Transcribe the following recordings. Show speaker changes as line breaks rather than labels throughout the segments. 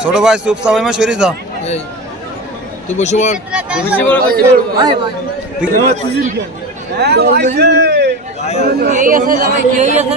ছোট ভাই চুপ চাপাই মা সরি যা
তুই বসে বল
এই আছে জামাই কি আছে।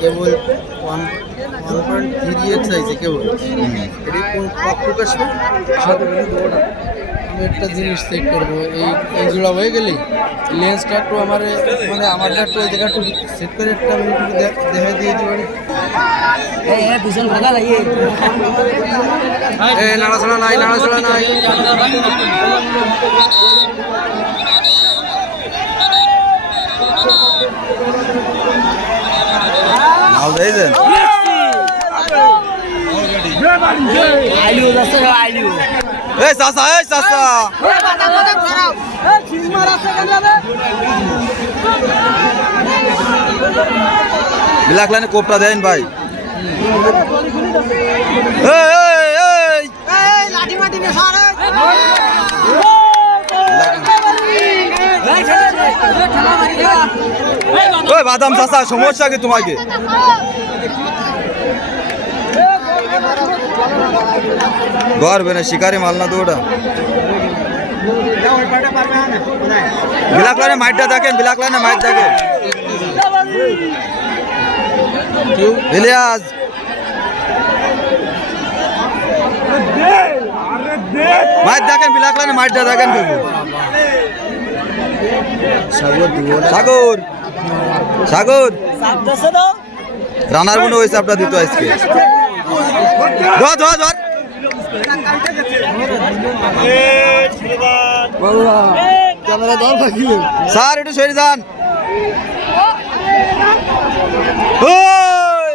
কেবল one one point three eight চাইছে কেবল। এটি কোন সাথে আমি একটা জিনিস চেক করব। এই এই জোড়া হয়ে গেলে লেন্সটা একটু আমার মানে আমারটা একটু এই জায়গা একটু সেট করে একটা আমি একটু দেখা দিয়ে দিতে পারি নাড়াছাড়া নাই নাড়াছাড়া নাই।
আইলু
এই চাচা এই চাচা ব্ল্যাক লাইনে কোপটা দেন ভাই এই। ওই বাদাম চাচা, সমস্যা কি তোমাকে? ঘর বেনে শিকারি মাল না তো ওটা? ব্ল্যাক লাইনে মাইটটা দেখেন, ব্ল্যাক লাইনে মাইট দেখেন। ইলিয়াস। মাইট দেখেন লাইনে মাইটটা দেখেন। কিন্তু সাগর। সাগর রানার মনে হয়েছে আপনার দিত আজকে। ধর ধর ধর।
ক্যামেরা দর বাকি
স্যার একটু সরে যান। ওই!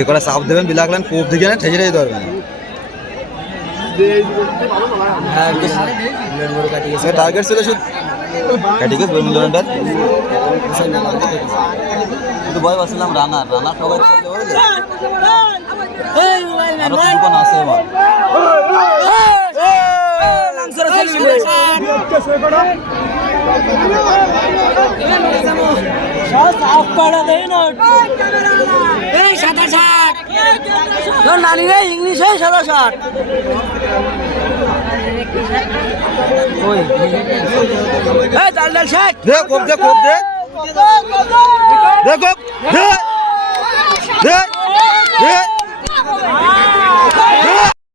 যে কটা চাপ দেবেন বিলাক লাইন কোপ দিকে না ঠেকে রেখে ধরবেন
হ্যাঁ
টার্গেট ছিল শুধু কাটি গেছে মিলিয়নটার কিন্তু ভয় পাচ্ছিলাম রানার রানার সবাই আরও আছে আমার
তোর নানি রে ইংলিশ শার্ট। এই ডাল ডাল শার্ট
দে কোপ দে কোপ দে। দে কোপ দে দে দে।